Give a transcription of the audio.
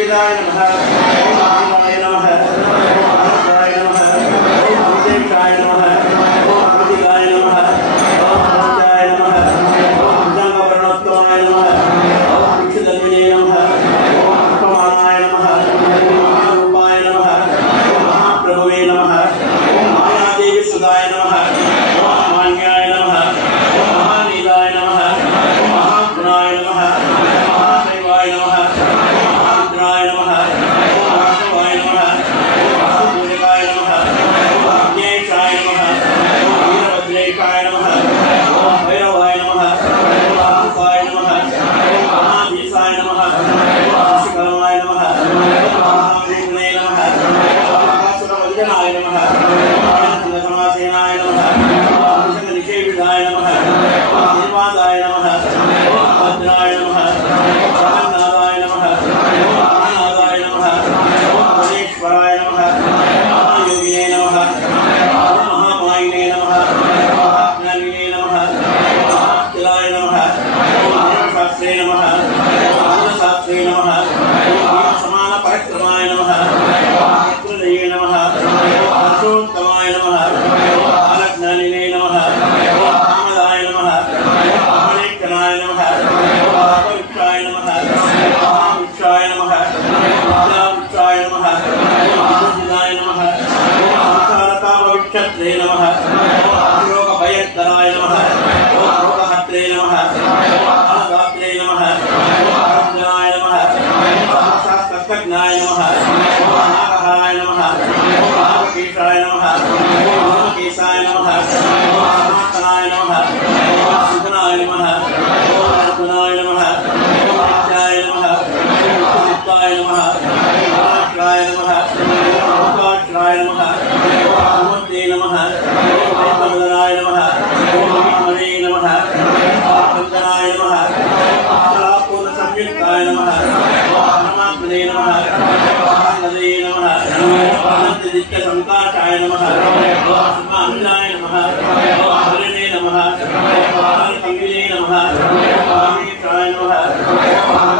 निषेविदाय नमः ओम नमः ओम नमः ओम विदेशाय नमः ओम प्रतिगाय नमः ओम पंचाय नमः ओम जंगवर्णोत्तमाय नमः ओम विक्षुदन्विने नमः ओम अष्टमानाय नमः ओम महारूपाय नमः ओम महाप्रभवे नमः ओम मायादेवी सुदाय नमः ओम मान्याय नमः ओम महानीलाय नमः ओम महागुणाय नमः ओम महादेवाय नमः ओम महारुद्राय नमः ओम महाशिवाय नमः ओम महाभूमिकाय नमः ओम अग्नेशाय नमः ओम वीरभद्रेशाय नमः ओम भैरवाय नमः ओम महाकाय नमः ओम महाधीशाय नमः ओम शिखरमाय नमः ओम महाभूमने नमः ओम महासुरवंदनाय नमः ओम समासेनाय नमः ओम निषेविदाय नमः ओम निर्वादाय नमः ओम भद्राय नमः ओम जगन्नाथाय नमः ओम आनंदाय नमः ओम महेश्वराय नमः ओम महायोगिने नमः ओम महामायिने नमः ओम महाज्ञानिने नमः ओम महास्थिराय नमः ओम महाशास्त्रे नमः ओम महाशास्त्रे नमः ओम समान पराक्रमाय नमः ओम शत्रुजये नमः ओम हर्षोत्तमाय नमः ओम महाज्ञानिने नमः ओम कामदाय नमः ओम महालेखनाय नमः ओम महाविक्षाय नमः ओम महाविक्षाय नमः ओम महाविक्षाय नमः ओम महाजिनाय नमः ओम महाकारताभविक्षत्रे नमः ओम महालोकभयद्धराय नमः ओम लोकहत्रे नमः ओम महादात्रे नमः ओम महारञ्जनाय नमः ओम महाशास्त्रज्ञाय नमः ओम महानागहराय नमः ओम महाकेशाय नमः ओम महाकेशाय नमः ओम सनातनाय नमः ओम सुधनाय नमः ओम अर्जुनाय नमः ओम नित्याय नमः ओम सुदित्ताय नमः ओम महाश्राय नमः ओम लोकाश्राय नमः ओम हनुमते नमः ओम वैष्णवदनाय नमः ओम महामणे नमः ओम वन्दनाय नमः ओम अक्षरापूर्ण संयुक्ताय नमः ओम परमात्मने नमः ओम नदये नमः ओम अनन्तदित्य संकाशाय नमः ओम सुमानुजाय नमः ओम हरिणे नमः ओम हरिकंविने नमः ओम महामेशाय नमः ओम